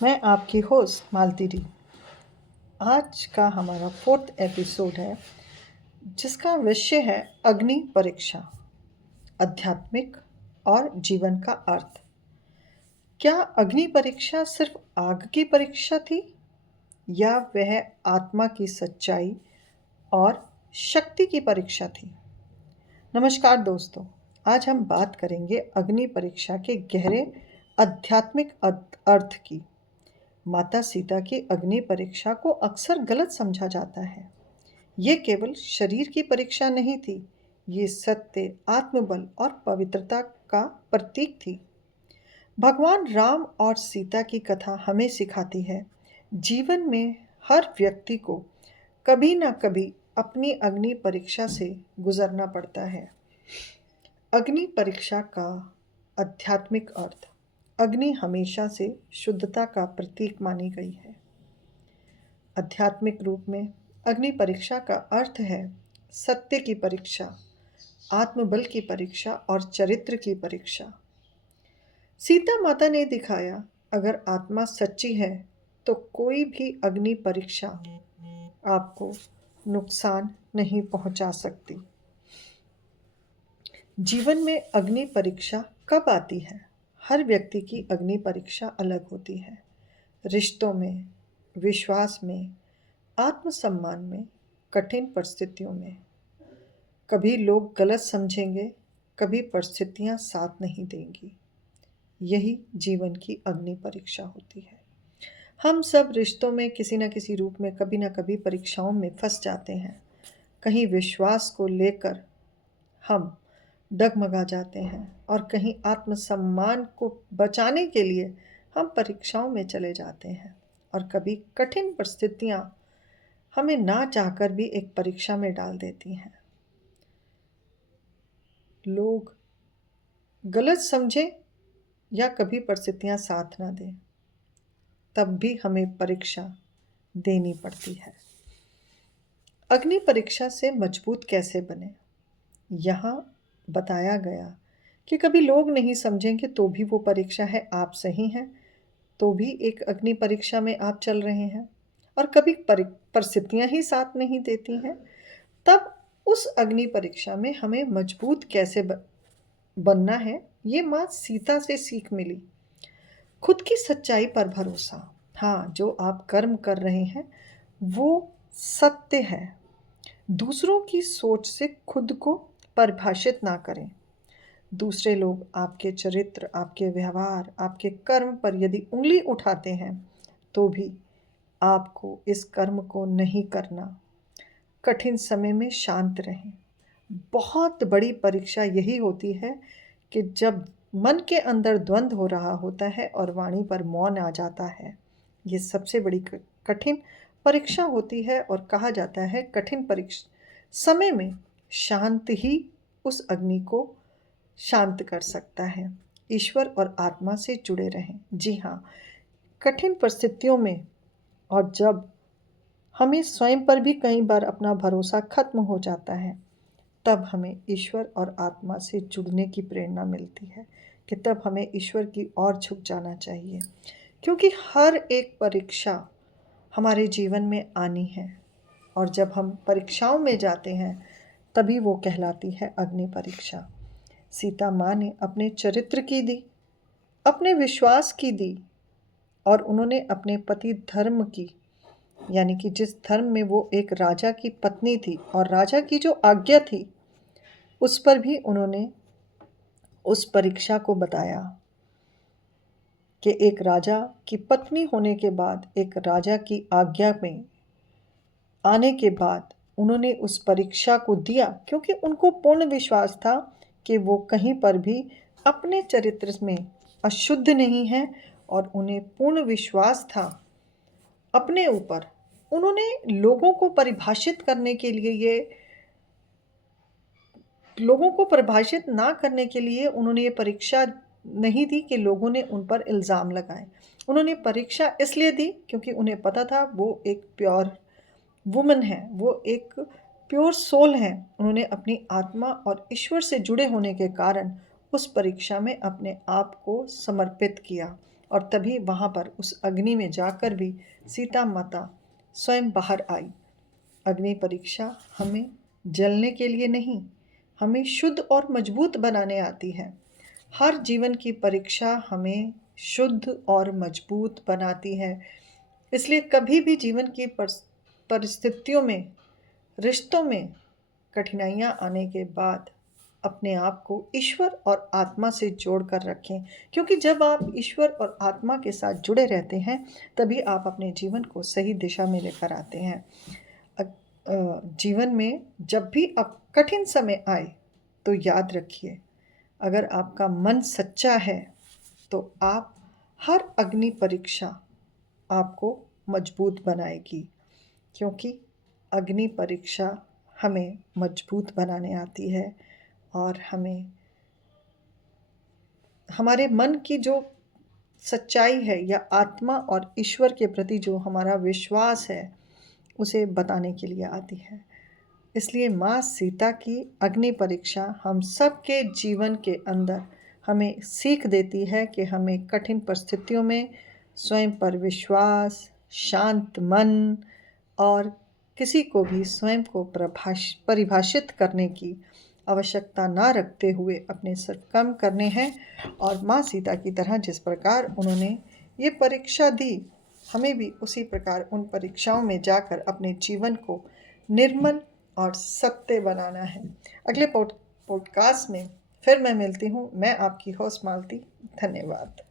मैं आपकी होस्ट मालती डी। आज का हमारा 4th एपिसोड है जिसका विषय है अग्नि परीक्षा, आध्यात्मिक और जीवन का अर्थ। क्या अग्नि परीक्षा सिर्फ आग की परीक्षा थी या वह आत्मा की सच्चाई और शक्ति की परीक्षा थी? नमस्कार दोस्तों, आज हम बात करेंगे अग्नि परीक्षा के गहरे आध्यात्मिक अर्थ की। माता सीता की अग्नि परीक्षा को अक्सर गलत समझा जाता है। ये केवल शरीर की परीक्षा नहीं थी, ये सत्य, आत्मबल और पवित्रता का प्रतीक थी। भगवान राम और सीता की कथा हमें सिखाती है, जीवन में हर व्यक्ति को कभी ना कभी अपनी अग्नि परीक्षा से गुजरना पड़ता है। अग्नि परीक्षा का आध्यात्मिक अर्थ। अग्नि हमेशा से शुद्धता का प्रतीक मानी गई है। आध्यात्मिक रूप में अग्नि परीक्षा का अर्थ है सत्य की परीक्षा, आत्मबल की परीक्षा और चरित्र की परीक्षा। सीता माता ने दिखाया, अगर आत्मा सच्ची है तो कोई भी अग्नि परीक्षा आपको नुकसान नहीं पहुंचा सकती। जीवन में अग्नि परीक्षा कब आती है? हर व्यक्ति की अग्नि परीक्षा अलग होती है। रिश्तों में, विश्वास में, आत्मसम्मान में, कठिन परिस्थितियों में। कभी लोग गलत समझेंगे, कभी परिस्थितियां साथ नहीं देंगी। यही जीवन की अग्नि परीक्षा होती है। हम सब रिश्तों में किसी न किसी रूप में कभी न कभी परीक्षाओं में फंस जाते हैं। कहीं विश्वास को लेकर हम डगमगा जाते हैं और कहीं आत्मसम्मान को बचाने के लिए हम परीक्षाओं में चले जाते हैं। और कभी कठिन परिस्थितियां हमें ना चाहकर भी एक परीक्षा में डाल देती हैं। लोग गलत समझें या कभी परिस्थितियां साथ ना दें, तब भी हमें परीक्षा देनी पड़ती है। अग्नि परीक्षा से मजबूत कैसे बने? यहाँ बताया गया कि कभी लोग नहीं समझेंगे तो भी वो परीक्षा है, आप सही हैं तो भी एक अग्नि परीक्षा में आप चल रहे हैं। और कभी परिस्थितियां ही साथ नहीं देती हैं, तब उस अग्नि परीक्षा में हमें मजबूत कैसे बनना है, ये माँ सीता से सीख मिली। खुद की सच्चाई पर भरोसा। हाँ, जो आप कर्म कर रहे हैं वो सत्य है। दूसरों की सोच से खुद को परिभाषित ना करें। दूसरे लोग आपके चरित्र, आपके व्यवहार, आपके कर्म पर यदि उंगली उठाते हैं तो भी आपको इस कर्म को नहीं करना। कठिन समय में शांत रहें। बहुत बड़ी परीक्षा यही होती है कि जब मन के अंदर द्वंद्व हो रहा होता है और वाणी पर मौन आ जाता है। ये सबसे बड़ी कठिन परीक्षा होती है और कहा जाता है कठिन परीक्षा समय में शांत ही उस अग्नि को शांत कर सकता है। ईश्वर और आत्मा से जुड़े रहें। जी हाँ, कठिन परिस्थितियों में और जब हमें स्वयं पर भी कई बार अपना भरोसा खत्म हो जाता है, तब हमें ईश्वर और आत्मा से जुड़ने की प्रेरणा मिलती है कि तब हमें ईश्वर की ओर झुक जाना चाहिए। क्योंकि हर एक परीक्षा हमारे जीवन में आनी है और जब हम परीक्षाओं में जाते हैं तभी वो कहलाती है अग्नि परीक्षा। सीता माँ ने अपने चरित्र की दी, अपने विश्वास की दी और उन्होंने अपने पति धर्म की, यानी कि जिस धर्म में वो एक राजा की पत्नी थी और राजा की जो आज्ञा थी उस पर भी उन्होंने उस परीक्षा को बताया कि एक राजा की पत्नी होने के बाद, एक राजा की आज्ञा में आने के बाद उन्होंने उस परीक्षा को दिया, क्योंकि उनको पूर्ण विश्वास था कि वो कहीं पर भी अपने चरित्र में अशुद्ध नहीं है और उन्हें पूर्ण विश्वास था अपने ऊपर। उन्होंने लोगों को परिभाषित करने के लिए लोगों को परिभाषित ना करने के लिए उन्होंने ये परीक्षा नहीं दी कि लोगों ने उन पर इल्ज़ाम लगाए। उन्होंने परीक्षा इसलिए दी क्योंकि उन्हें पता था वो एक प्योर वुमन है, वो एक प्योर सोल है। उन्होंने अपनी आत्मा और ईश्वर से जुड़े होने के कारण उस परीक्षा में अपने आप को समर्पित किया और तभी वहाँ पर उस अग्नि में जाकर भी सीता माता स्वयं बाहर आई। अग्नि परीक्षा हमें जलने के लिए नहीं, हमें शुद्ध और मजबूत बनाने आती है। हर जीवन की परीक्षा हमें शुद्ध और मजबूत बनाती है। इसलिए कभी भी जीवन की परिस्थितियों में, रिश्तों में कठिनाइयाँ आने के बाद अपने आप को ईश्वर और आत्मा से जोड़ कर रखें, क्योंकि जब आप ईश्वर और आत्मा के साथ जुड़े रहते हैं तभी आप अपने जीवन को सही दिशा में लेकर आते हैं। जीवन में जब भी अब कठिन समय आए तो याद रखिए, अगर आपका मन सच्चा है तो आप हर अग्नि परीक्षा आपको मजबूत बनाएगी, क्योंकि अग्नि परीक्षा हमें मजबूत बनाने आती है और हमें हमारे मन की जो सच्चाई है या आत्मा और ईश्वर के प्रति जो हमारा विश्वास है उसे बताने के लिए आती है। इसलिए माँ सीता की अग्नि परीक्षा हम सबके जीवन के अंदर हमें सीख देती है कि हमें कठिन परिस्थितियों में स्वयं पर विश्वास, शांत मन और किसी को भी स्वयं को परिभाषित करने की आवश्यकता ना रखते हुए अपने सिर्फ कर्म करने हैं। और माँ सीता की तरह जिस प्रकार उन्होंने ये परीक्षा दी, हमें भी उसी प्रकार उन परीक्षाओं में जाकर अपने जीवन को निर्मल और सत्य बनाना है। अगले पॉडकास्ट में फिर मैं मिलती हूँ। मैं आपकी होस्ट मालती। धन्यवाद।